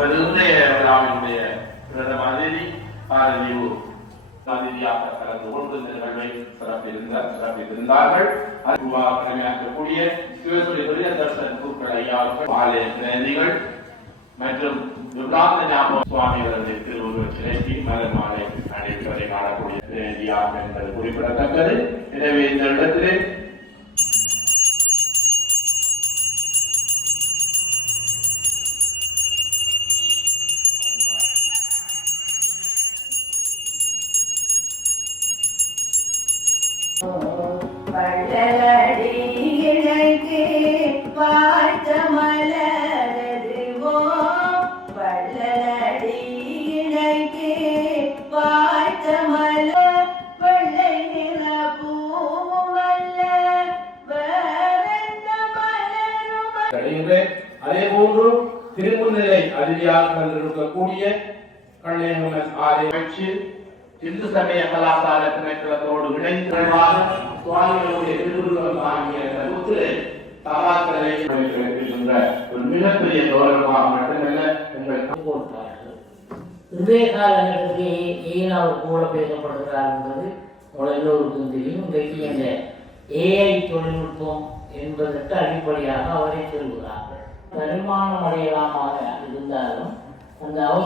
நமது இன்றைய விழாவினுடைய பிரதம அதிதி பாரதியூ அதிதியாக கலந்து கொண்டு இந்த நிகழ்வை சிறப்பிருந்தார் சிறப்பித்திருந்தார்கள். அதுவாக கடமையாற்றக்கூடிய சிவசுரி பிரியதர்சன் பூக்கள் ஐயா அவர்கள் ஆலய பிரதிநிதிகள் மற்றும் துர்காந்த ஞாபக சுவாமி அவர்களின் திருவுருவ சிலைக்கு மலர் மாலை அணிவிப்பதை காணக்கூடிய பிரதிநிதியாகும் என்பது குறிப்பிடத்தக்கது. எனவே இந்த இடத்திலே வள்ளலடி இணைக்கு மலரதுவோ வள்ளலடி இணைக்கு வாழ்த்த வெள்ளை நிற பூவல்ல அதே போன்று திருமுன்னிலை அதிதியாக இருக்கக்கூடிய கண்ணேகமன் ஆலய அமைச்சு இந்து சமய கலாசார திணைக்களத்தோடு இணைந்தவாக சுவாமிகளுடைய திருவுருவம் வாங்கிய கருத்திலே தபாக்களை என்ற ஒரு மிகப்பெரிய கௌரவமாக மட்டுமல்ல எங்கள் கொடுத்தார்கள் இன்றைய காலகட்டத்திலே ஏன் அவர் கூட பேசப்படுகிறார் என்பது உங்கள் எல்லோருக்கும் தெரியும். இன்றைக்கு இந்த ஏஐ தொழில்நுட்பம் என்பதற்கு அடிப்படையாக அவரை சொல்கிறார்கள். வருமானம் அடையலாமாக இருந்தாலும் அந்த அவ